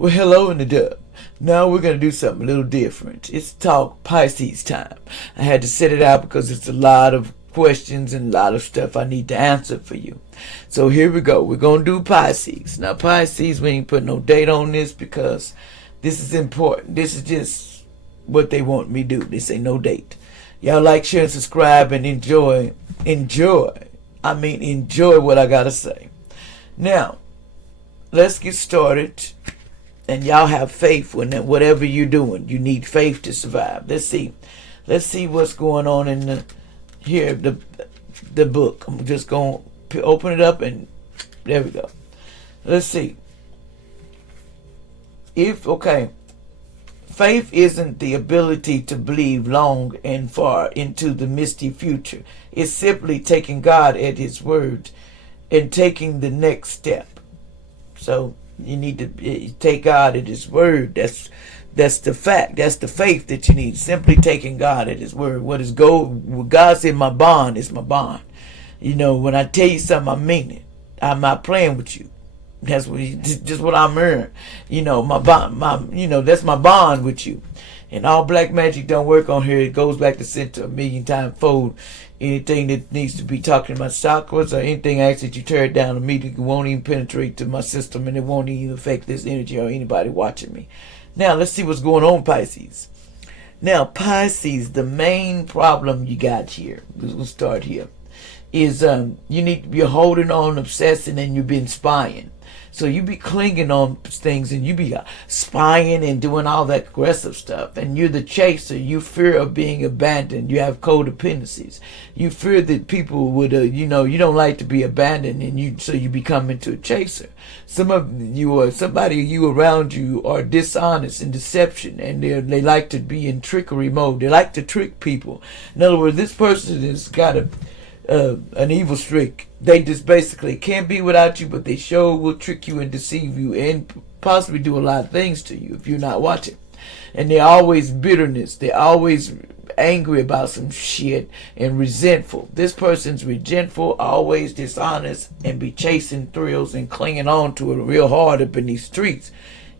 Well, hello in the dub. Now we're going to do something a little different. It's talk Pisces time. I had to set it out because it's a lot of questions and a lot of stuff I need to answer for you. So here we go. We're going to do Pisces. Now, Pisces, we ain't put no date on this because this is important. This is just what they want me to do. They say no date. Y'all like, share, and subscribe and enjoy. Enjoy what I got to say. Now, let's get started. And y'all have faith when whatever you're doing. You need faith to survive. Let's see what's going on in the book. I'm just going to open it up and there we go. Let's see. Faith isn't the ability to believe long and far into the misty future. It's simply taking God at His word and taking the next step. So you need to take God at His word. That's the fact. That's the faith that you need. Simply taking God at His word. What God said, my bond is my bond. You know, when I tell you something, I mean it. I'm not playing with you. That's just what I'm hearing. You know, my bond. That's my bond with you. And all black magic don't work on here. It goes back to center a million times fold. Anything that needs to be talking about chakras or anything else that you tear it down immediately won't even penetrate to my system, and it won't even affect this energy or anybody watching me. Now let's see what's going on, Pisces. Now Pisces, the main problem you got here, we'll start here, is you're holding on, obsessing, and you've been spying. So you be clinging on things and you be spying and doing all that aggressive stuff. And you're the chaser. You fear of being abandoned. You have codependencies. You fear that people would, you don't like to be abandoned, and so you become into a chaser. Some of you or somebody around you are dishonest and deception, and they like to be in trickery mode. They like to trick people. In other words, this person has got an evil streak. They just basically can't be without you, but they sure will trick you and deceive you and possibly do a lot of things to you if you're not watching. And they're always bitterness. They're always angry about some shit and resentful. This person's resentful, always dishonest, and be chasing thrills and clinging on to it real hard up in these streets.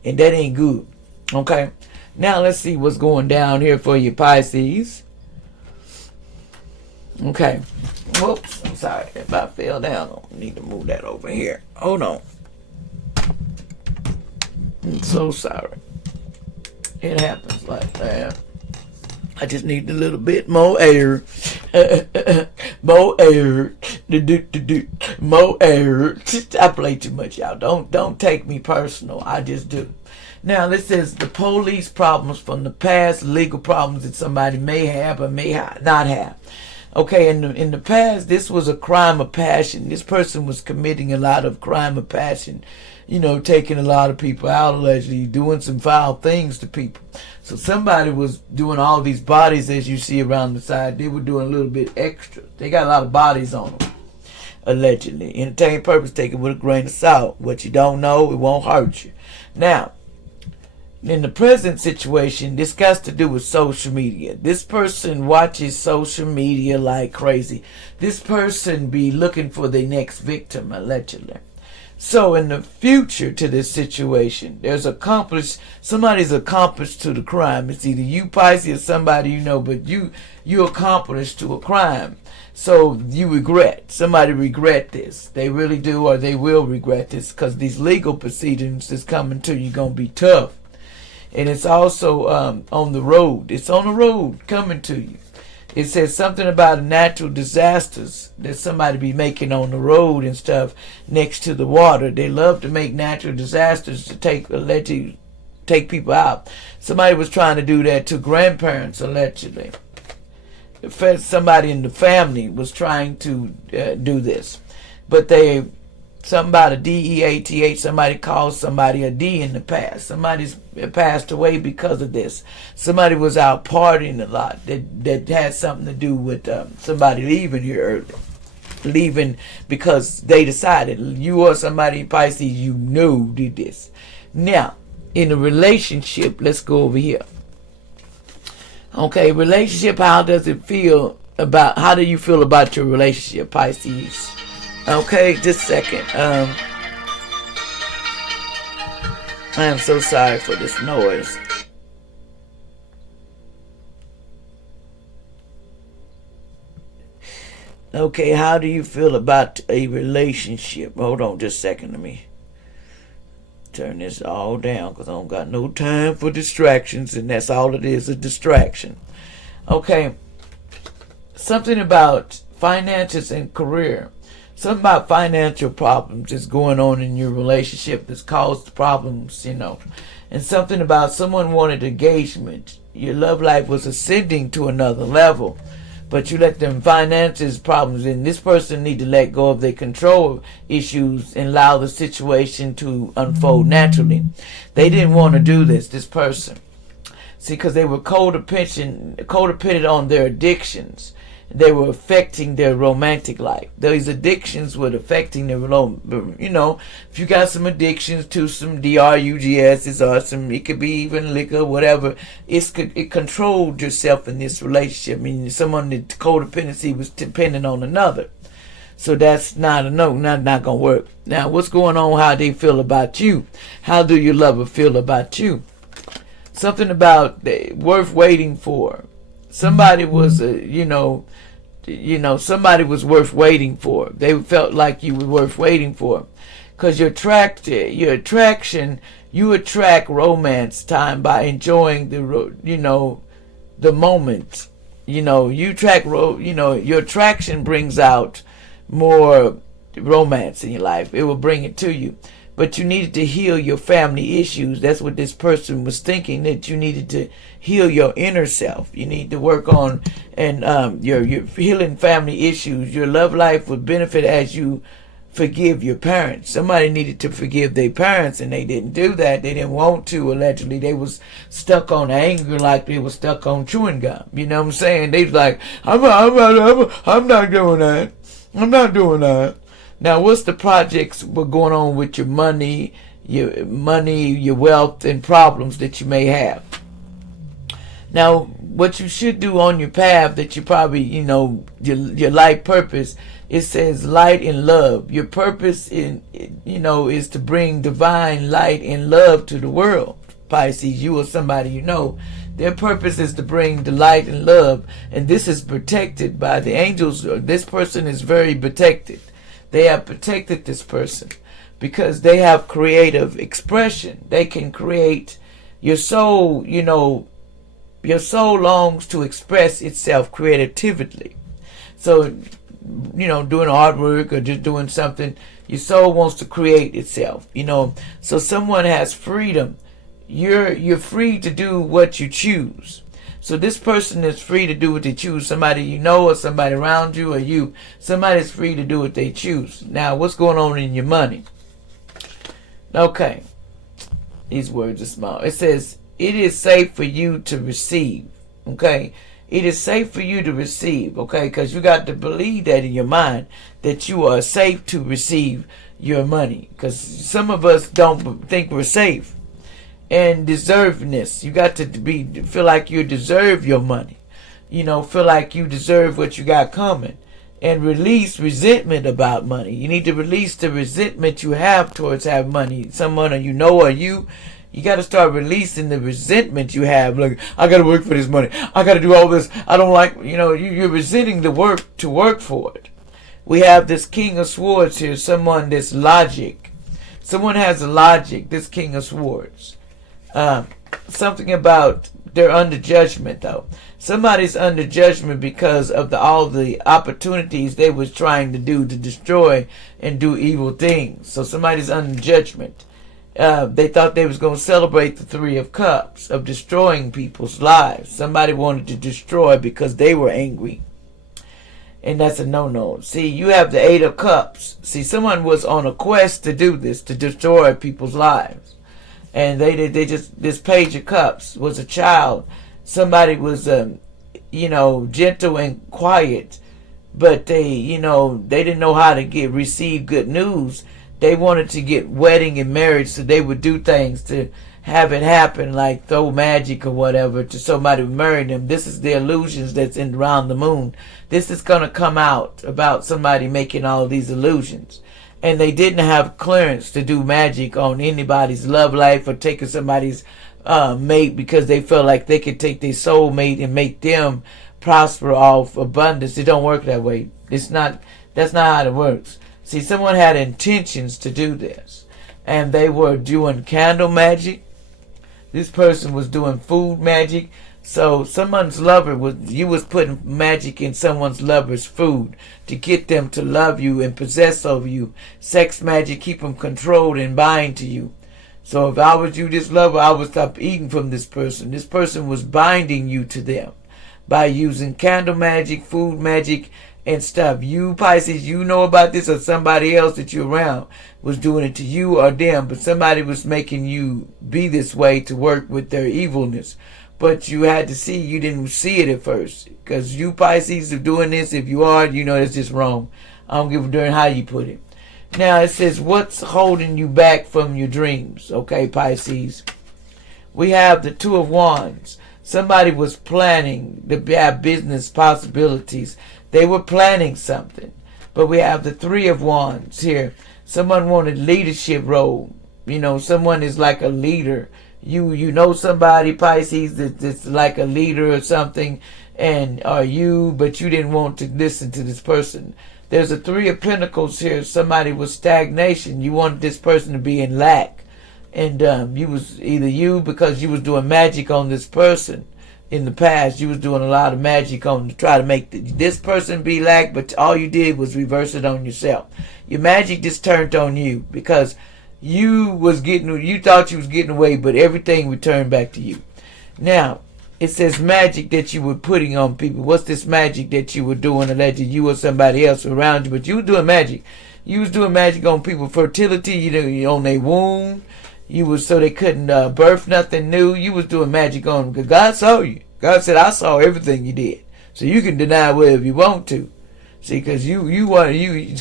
And that ain't good. Okay? Now let's see what's going down here for you, Pisces. Okay. Whoops, I'm sorry. If I fell down, I need to move that over here. Hold on. I'm so sorry. It happens like that. I just need a little bit more air. More air. More air. I play too much, y'all. Don't take me personal. I just do. Now, this says the police problems from the past, legal problems that somebody may have or may not have. Okay, in the past, this was a crime of passion. This person was committing a lot of crime of passion, taking a lot of people out, allegedly doing some foul things to people. So somebody was doing all these bodies, as you see around the side. They were doing a little bit extra. They got a lot of bodies on them, allegedly. Entertainment purpose, take it with a grain of salt. What you don't know, it won't hurt you. Now, in the present situation, this got to do with social media. This person watches social media like crazy. This person be looking for the next victim, allegedly. So in the future to this situation, somebody's accomplished to the crime. It's either you, Pisces, or somebody but you accomplished to a crime. So you regret. Somebody regret this. They really do, or they will regret this, because these legal proceedings that's coming to you going to be tough. And it's also on the road. It's on the road coming to you. It says something about natural disasters that somebody be making on the road and stuff next to the water. They love to make natural disasters to take people out. Somebody was trying to do that to grandparents, allegedly. Somebody in the family was trying to do this. But something about a D-E-A-T-H, somebody called somebody a D in the past. Somebody's passed away because of this. Somebody was out partying a lot. That had something to do with somebody leaving here early. Leaving because they decided. You or somebody in Pisces you knew did this. Now, in a relationship, let's go over here. Okay, relationship, how do you feel about your relationship, Pisces? Okay, just a second. I am so sorry for this noise. Okay, how do you feel about a relationship? Hold on just a second. Let me turn this all down because I don't got no time for distractions, and that's all it is, a distraction. Okay, something about finances and career. Something about financial problems is going on in your relationship that's caused problems, And something about someone wanted engagement. Your love life was ascending to another level, but you let them finances problems in. This person need to let go of their control issues and allow the situation to unfold naturally. They didn't want to do this person. See, because they were codependent on their addictions. They were affecting their romantic life. These addictions were affecting their, if you got some addictions to some drugs or some, it could be even liquor, whatever, it controlled yourself in this relationship. I mean, someone that codependency was dependent on another. So that's not going to work. Now, what's going on, how they feel about you? How do your lover feel about you? Something about worth waiting for. Somebody was, somebody was worth waiting for. They felt like you were worth waiting for, because you attract romance time by enjoying the moment. Your attraction brings out more romance in your life. It will bring it to you. But you needed to heal your family issues. That's what this person was thinking, that you needed to heal your inner self. You need to work on your healing family issues. Your love life would benefit as you forgive your parents. Somebody needed to forgive their parents, and they didn't do that. They didn't want to. Allegedly, they was stuck on anger, like they was stuck on chewing gum. You know what I'm saying? They was like, I'm not doing that. I'm not doing that. Now, what's the projects going on with your money, your wealth, and problems that you may have? Now, what you should do on your path that you probably, your life purpose, it says light and love. Your purpose is to bring divine light and love to the world. Pisces, you or somebody their purpose is to bring the light and love, and this is protected by the angels. This person is very protected. They have protected this person because they have creative expression. They can create. Your soul, your soul longs to express itself creatively. So, doing artwork or just doing something, your soul wants to create itself, So someone has freedom. You're free to do what you choose. So this person is free to do what they choose. Somebody or somebody around you or you. Somebody's free to do what they choose. Now, what's going on in your money? Okay. These words are small. It says, it is safe for you to receive. Okay? It is safe for you to receive. Okay? Because you got to believe that in your mind, that you are safe to receive your money. Because some of us don't think we're safe. And deservedness. You got to feel like you deserve your money. Feel like you deserve what you got coming. And release resentment about money. You need to release the resentment you have towards having money. Someone or you got to start releasing the resentment you have. Like, I got to work for this money. I got to do all this. I don't like, you're resenting the work to work for it. We have this King of Swords here. Someone that's logic. Someone has a logic. This King of Swords. Something about they're under judgment, though. Somebody's under judgment because of all the opportunities they was trying to do to destroy and do evil things. So somebody's under judgment. They thought they was going to celebrate the Three of Cups of destroying people's lives. Somebody wanted to destroy because they were angry. And that's a no-no. See, you have the Eight of Cups. See, someone was on a quest to do this, to destroy people's lives. And they just, this Page of Cups was a child. Somebody was, gentle and quiet, but they didn't know how to receive good news. They wanted to get wedding and marriage, so they would do things to have it happen, like throw magic or whatever to somebody who married them. This is the illusions that's around the moon. This is going to come out about somebody making all these illusions. and they didn't have clearance to do magic on anybody's love life or taking somebody's mate, because they felt like they could take their soul mate and make them prosper off abundance. It don't work that way. That's not how it works. See, someone had intentions to do this, and they were doing candle magic. This person was doing food magic. So someone's lover you was putting magic in someone's lover's food to get them to love you and possess over you. Sex magic, keep them controlled and bind to you. So if I was you, this lover, I would stop eating from this person. This person was binding you to them by using candle magic, food magic, and stuff. You Pisces, you know about this, or somebody else that you're around was doing it to you or them, but somebody was making you be this way to work with their evilness. But you had to see, you didn't see it at first. Because you Pisces are doing this, if you are, you know it's just wrong. I don't give a darn how you put it. Now it says, what's holding you back from your dreams? Okay, Pisces. We have the Two of Wands. Somebody was planning to have business possibilities. They were planning something. But we have the Three of Wands here. Someone wanted leadership role. You know, someone is like a leader. You know somebody, Pisces, that's like a leader or something, but you didn't want to listen to this person. There's a Three of Pentacles here. Somebody was stagnation. You wanted this person to be in lack. And you was either because you was doing magic on this person in the past. You was doing a lot of magic to try to make this person be lack, but all you did was reverse it on yourself. Your magic just turned on you because you thought you was getting away, but everything returned back to you. Now, it says magic that you were putting on people. What's this magic that you were doing, allegedly you or somebody else around you, but you were doing magic. You was doing magic on people's fertility, on their womb. So they couldn't birth nothing new. You was doing magic on them because God saw you. God said, I saw everything you did. So you can deny whatever you want to. See, because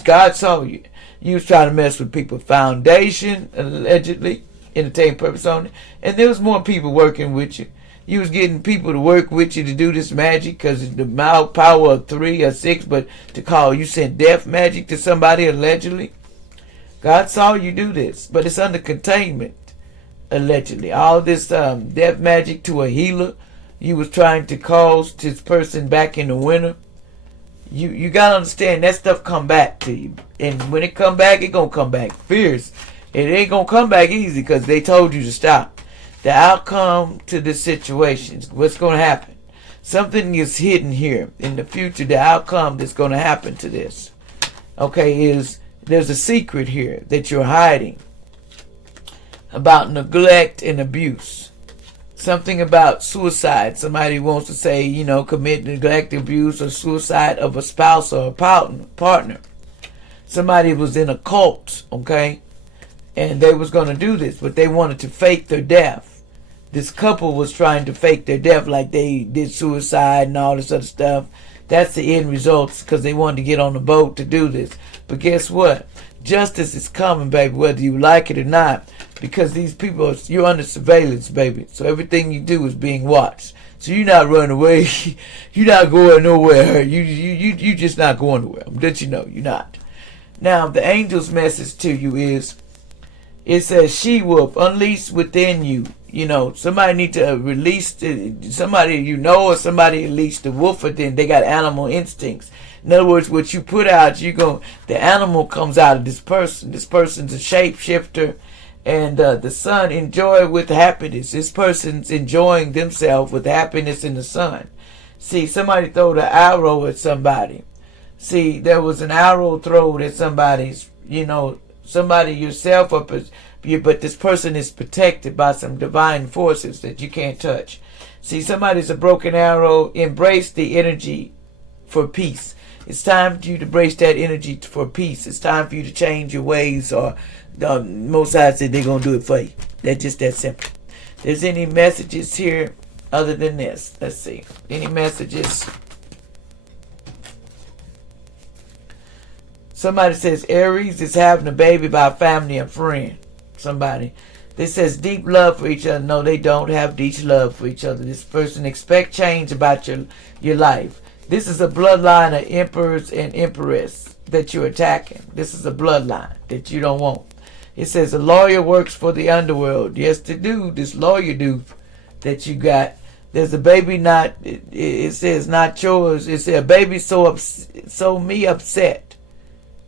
God saw you. You was trying to mess with people's foundation, allegedly, entertain purpose only. And there was more people working with you. You was getting people to work with you to do this magic because it's the mild power of 3 or 6, but you sent death magic to somebody, allegedly. God saw you do this, but it's under containment, allegedly. All this death magic to a healer, you was trying to cause this person back in the winter. You gotta understand that stuff come back to you, and when it come back, it gonna come back fierce. It ain't gonna come back easy because they told you to stop. The outcome to this situation, what's gonna happen? Something is hidden here in the future. The outcome that's gonna happen to this, okay, there's a secret here that you're hiding about neglect and abuse. Something about suicide. Somebody wants to say, commit neglect, abuse, or suicide of a spouse or a partner. Somebody was in a cult, okay? And they was going to do this, but they wanted to fake their death. This couple was trying to fake their death like they did suicide and all this other stuff. That's the end results because they wanted to get on the boat to do this. But guess what? Justice is coming, baby, whether you like it or not. Because these people, you're under surveillance, baby. So everything you do is being watched. So you're not running away. You're not going nowhere. You just not going nowhere. Don't you know? You're not. Now, the angel's message to you is, it says, she-wolf, unleashed within you. Somebody need to release somebody or somebody unleashed the wolf within. They got animal instincts. In other words, what you put out, the animal comes out of this person. This person's a shapeshifter. And the sun enjoy with happiness. This person's enjoying themselves with happiness in the sun. See, somebody throw the arrow at somebody. See, there was an arrow thrown at somebody's, somebody yourself, but this person is protected by some divine forces that you can't touch. See, somebody's a broken arrow. Embrace the energy for peace. It's time for you to embrace that energy for peace. It's time for you to change your ways, or most sides say they're going to do it for you. That's just that simple. There's any messages here other than this? Let's see. Any messages? Somebody says Aries is having a baby by a family and friend. Somebody. This says deep love for each other. No, they don't have deep love for each other. This person expect change about your life. This is a bloodline of emperors and empress that you're attacking. This is a bloodline that you don't want. It says a lawyer works for the underworld. Yes, they do. This lawyer do that you got. There's a baby not. It says not yours. It says a baby so me upset,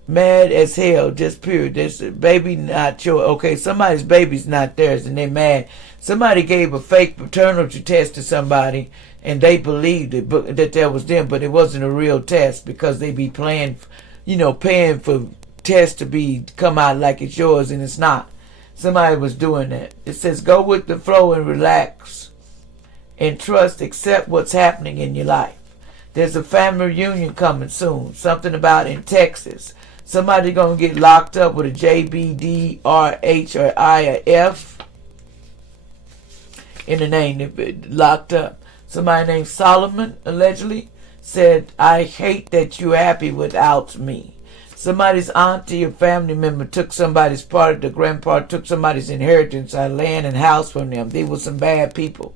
mad as hell. Just period. There's a baby not yours. Okay, somebody's baby's not theirs, and they're mad. Somebody gave a fake paternity test to somebody, and they believed it, but that was them, but it wasn't a real test because they be paying for tests to come out like it's yours, and it's not. Somebody was doing that. It says go with the flow and relax and trust, accept what's happening in your life. There's a family reunion coming soon. Something about in Texas. Somebody gonna get locked up with a J, B, D, R, H, or I, or F in the name. They locked up. Somebody named Solomon allegedly said, I hate that you're happy without me. Somebody's auntie or family member took somebody's part, the grandpa took somebody's inheritance, land and house from them. They were some bad people.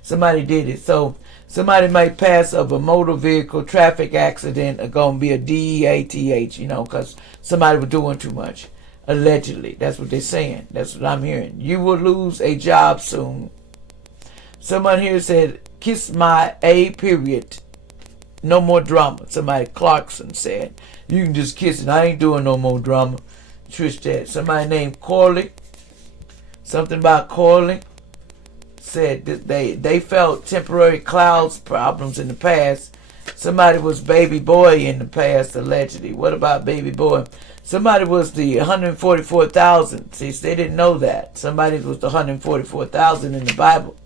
Somebody did it. So somebody might pass of a motor vehicle traffic accident or going to be a DEATH, because somebody was doing too much. Allegedly. That's what they're saying. That's what I'm hearing. You will lose a job soon. Someone here said, kiss my A period. No more drama. Somebody, Clarkson, said, you can just kiss it. I ain't doing no more drama. Trish said. Somebody named Corley. Something about Corley. Said that they felt temporary clouds problems in the past. Somebody was baby boy in the past, allegedly. What about baby boy? Somebody was the 144,000. See, they didn't know that. Somebody was the 144,000 in the Bible.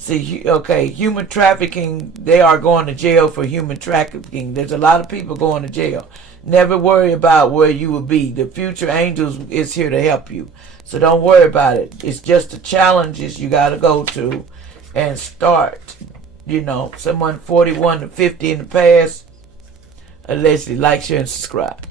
See, okay, human trafficking, they are going to jail for human trafficking. There's a lot of people going to jail. Never worry about where you will be. The future angels is here to help you. So don't worry about it. It's just the challenges you got to go to and start. Someone 41 to 50 in the past, allegedly like, share, and subscribe.